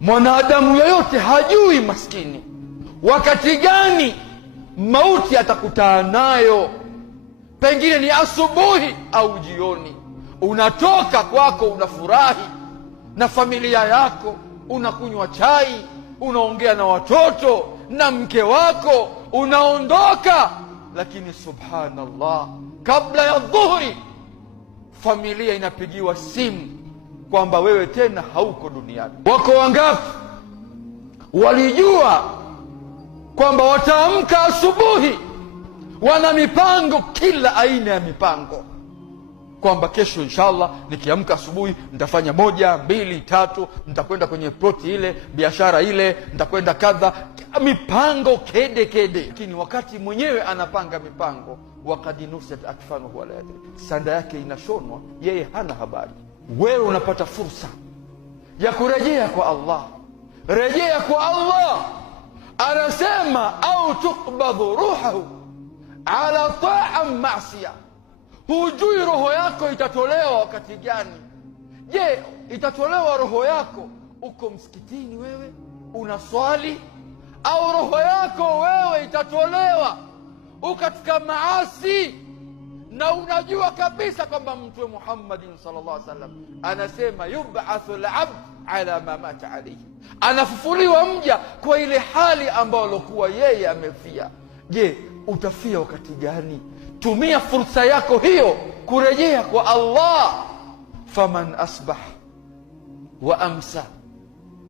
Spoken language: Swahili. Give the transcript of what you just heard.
Mwanadamu yoyote hajui maskini wakati gani mauti atakutana nayo. Pengine ni asubuhi au jioni. Unatoka kwako, unafurahi na familia yako, unakunywa chai, unaongea na watoto na mke wako, unaondoka. Lakini subhanallah, kabla ya dhuhuri familia inapigiwa simu kwamba wewe tena hauko duniani. Wako wangapi walijua kwamba wataamka asubuhi, wana mipango, kila aina ya mipango, kwamba kesho inshallah nikiamka asubuhi nitafanya 1, 2, 3, nitakwenda kwenye ploti ile, biashara ile, nitakwenda kadha, mipango kede kede. Lakini wakati mwenyewe anapanga mipango, waqad nusat akfanuhu wala yadri, sanda yake inashonwa, yeye hana habari. Wewe unapata fursa ya kurejea kwa Allah. Rejea kwa Allah. Anasema au tukbadhu ruhahu ala ta'a ma'siya. Hujui roho yako itatolewa wakati gani. Je, itatolewa roho yako uko msikitini wewe unaswali, au roho yako wewe itatolewa katika maasi na unajua kabisa kwamba Mtume Muhammadin sallallahu alaihi wasallam anasema yub'athu al-'abd ala ma mata alayhi, anafufuliwa mja kwa ile hali ambayo alikuwa yeye amefia. Je, utafia wakati gani? Tumia fursa yako hiyo kurejea kwa Allah. Faman asbah wa amsa